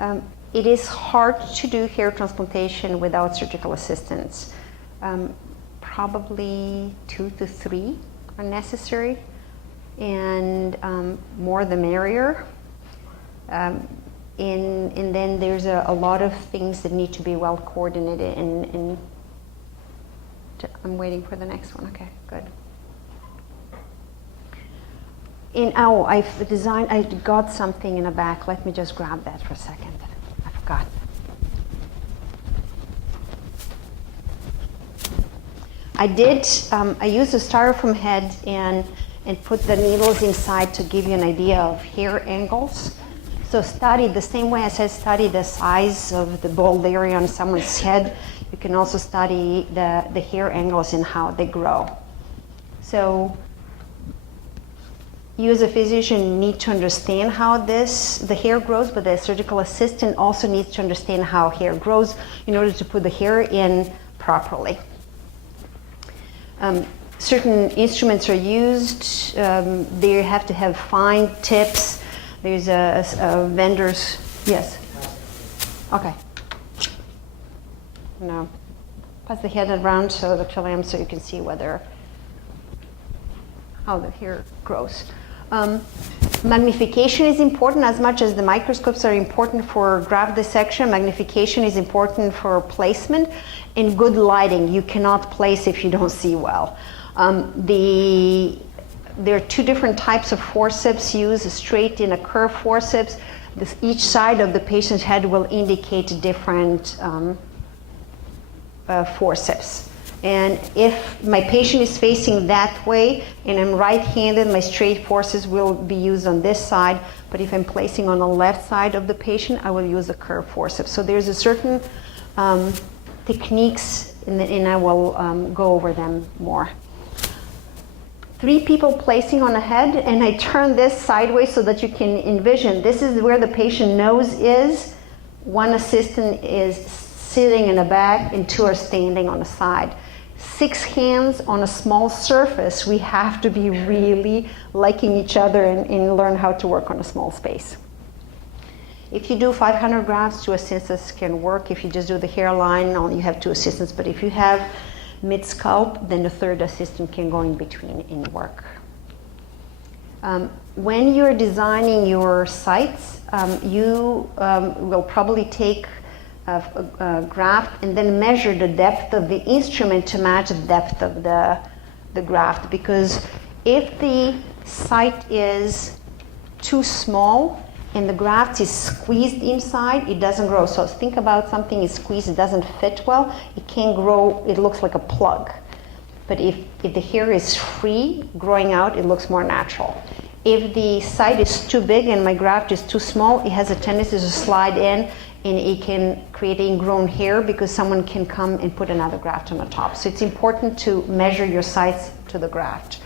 It is hard to do hair transplantation without surgical assistance. Probably 2 to 3 are necessary, and more the merrier. And then there's a lot of things that need to be well coordinated, and I'm waiting for the next one. Okay, good. I got something in the back. Let me just grab that for a second. I forgot. I used a styrofoam head and put the needles inside to give you an idea of hair angles. So study the same way as I study the size of the bald area on someone's head. You can also study the hair angles and how they grow. So you as a physician need to understand how the hair grows, but the surgical assistant also needs to understand how hair grows in order to put the hair in properly. Certain instruments are used. They have to have fine tips. There's a vendor's, yes? Okay. No. Pass the head around so you can see how the hair grows. Magnification is important as much as the microscopes are important for graft dissection. Magnification is important for placement, and good lighting. You cannot place if you don't see well. There are 2 different types of forceps used, a straight and a curved forceps. Each side of the patient's head will indicate different forceps. And if my patient is facing that way and I'm right-handed, my straight forceps will be used on this side. But if I'm placing on the left side of the patient, I will use a curved forceps. So there's a certain techniques, and I will go over them more. 3 people placing on a head, and I turn this sideways so that you can envision. This is where the patient nose is. 1 assistant is sitting in the back, and 2 are standing on the side. 6 hands on a small surface. We have to be really liking each other and learn how to work on a small space. If you do 500 grafts, 2 assistants can work. If you just do the hairline, you have 2 assistants. But if you have mid-scalp, then the 3rd assistant can go in between and work. When you're designing your sites, you will probably take a graft and then measure the depth of the instrument to match the depth of the graft. Because if the site is too small and the graft is squeezed inside, it doesn't grow. So think about something is squeezed, it doesn't fit well, it can't grow, it looks like a plug. But if the hair is free, growing out, it looks more natural. If the site is too big and my graft is too small, it has a tendency to slide in, and it can create ingrown hair because someone can come and put another graft on the top. So it's important to measure your sites to the graft.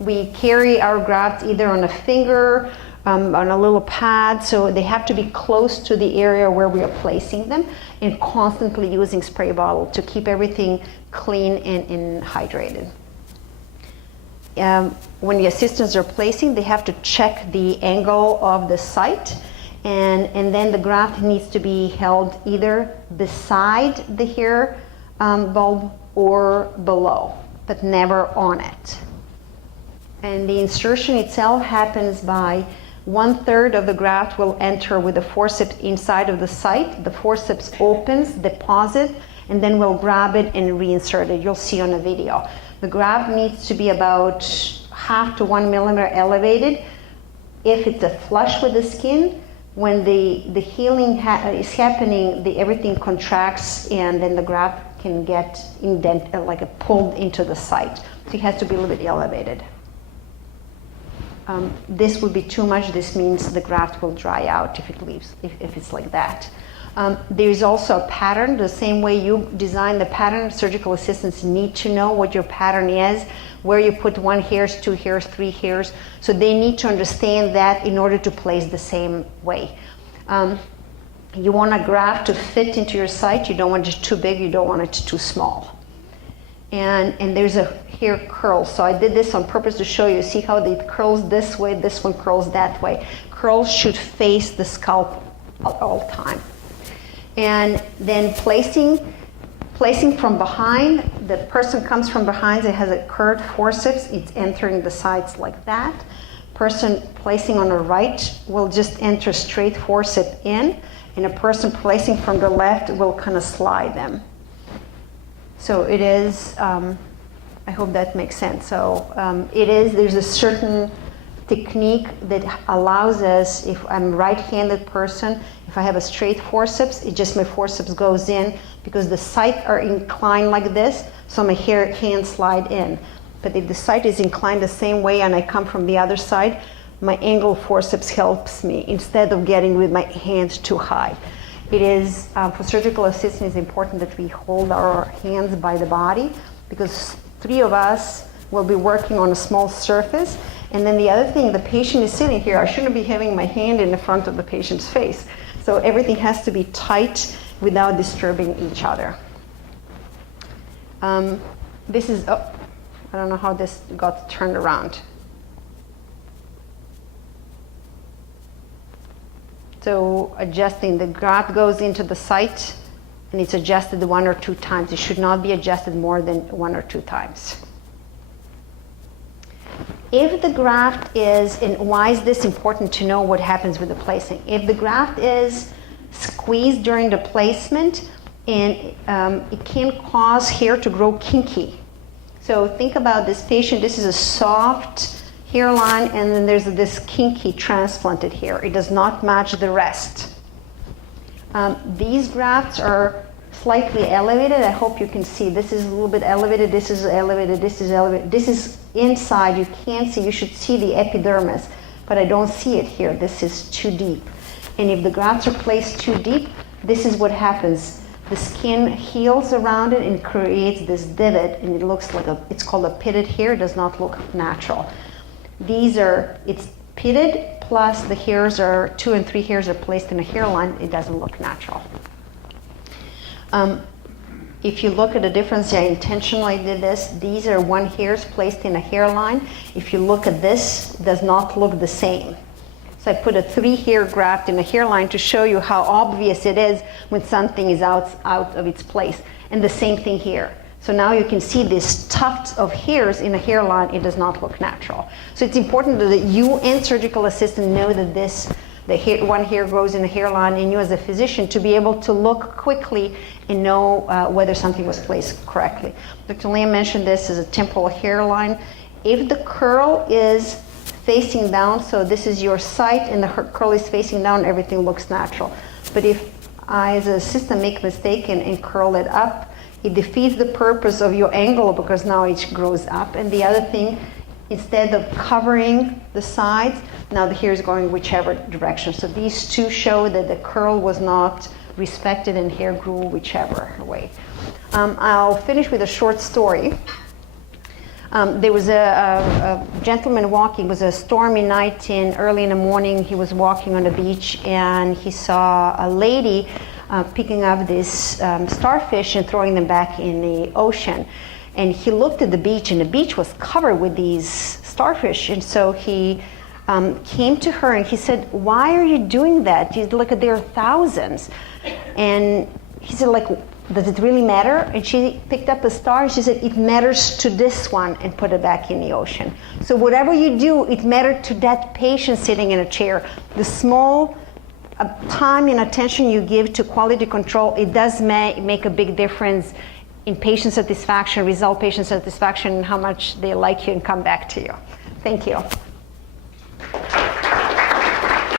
We carry our graft either on a finger, on a little pad, so they have to be close to the area where we are placing them, and constantly using spray bottle to keep everything clean and hydrated. When the assistants are placing, they have to check the angle of the site, and then the graft needs to be held either beside the hair bulb or below, but never on it. And the insertion itself happens by 1/3 of the graft will enter with the forceps inside of the site. The forceps opens, deposit, and then we'll grab it and reinsert it. You'll see on the video. The graft needs to be about 1/2 to 1 millimeter elevated. If it's a flush with the skin, when the healing is happening, everything contracts, and then the graft can get pulled into the site. So it has to be a little bit elevated. This would be too much. This means the graft will dry out if it's like that. There's also a pattern. The same way you design the pattern, surgical assistants need to know what your pattern is, where you put 1 hair, 2 hairs, 3 hairs. So they need to understand that in order to place the same way. You want a graft to fit into your site. You don't want it too big. You don't want it too small. And there's a hair curl. So I did this on purpose to show you. See how it curls this way, this one curls that way. Curls should face the scalp all the time. And then placing from behind, the person comes from behind, it has a curved forceps, it's entering the sides like that. Person placing on the right will just enter straight forceps in, and a person placing from the left will kind of slide them. So it is, I hope that makes sense. So there's a certain technique that allows us, if I'm a right-handed person, if I have a straight forceps, my forceps goes in because the sides are inclined like this, so my hand slide in. But if the side is inclined the same way and I come from the other side, my angle forceps helps me instead of getting with my hands too high. It is, for surgical assistant, it's important that we hold our hands by the body because 3 of us will be working on a small surface. And then the other thing, the patient is sitting here. I shouldn't be having my hand in the front of the patient's face. So everything has to be tight without disturbing each other. This is, I don't know how this got turned around. So adjusting, the graft goes into the site and it's adjusted 1 or 2 times. It should not be adjusted more than 1 or 2 times. If the graft is, and why is this important to know what happens with the placing? If the graft is squeezed during the placement, and it can cause hair to grow kinky. So think about this patient, this is a soft hairline, and then there's this kinky transplanted hair. It does not match the rest. These grafts are slightly elevated. I hope you can see. This is a little bit elevated, this is elevated, this is elevated. This is inside, you can't see, you should see the epidermis, but I don't see it here. This is too deep. And if the grafts are placed too deep, this is what happens. The skin heals around it and creates this divot, and it looks like it's called a pitted hair. It does not look natural. It's pitted, plus the hairs are, 2 and 3 hairs are placed in a hairline. It doesn't look natural. If you look at the difference, I intentionally did this. These are 1 hairs placed in a hairline. If you look at this, it does not look the same. So I put a 3-hair graft in a hairline to show you how obvious it is when something is out of its place. And the same thing here. So now you can see this tuft of hairs in a hairline. It does not look natural. So it's important that you and surgical assistant know that the 1 hair grows in the hairline, and you as a physician to be able to look quickly and know whether something was placed correctly. Dr. Lam mentioned this as a temporal hairline. If the curl is facing down, so this is your site and the curl is facing down, everything looks natural. But if I as an assistant make a mistake and curl it up, it defeats the purpose of your angle because now it grows up. And the other thing, instead of covering the sides, now the hair is going whichever direction. So these 2 show that the curl was not respected and hair grew whichever way. I'll finish with a short story. There was a gentleman walking. It was a stormy night early in the morning. He was walking on the beach and he saw a lady picking up these starfish and throwing them back in the ocean. And he looked at the beach, and the beach was covered with these starfish. And so he came to her and he said, "Why are you doing that? Look, there are thousands." And he said, "Does it really matter?" And she picked up a star and she said, "It matters to this one," and put it back in the ocean. So whatever you do, it mattered to that patient sitting in a chair. The small time and attention you give to quality control, it does make a big difference in patient satisfaction, patient satisfaction, and how much they like you and come back to you. Thank you.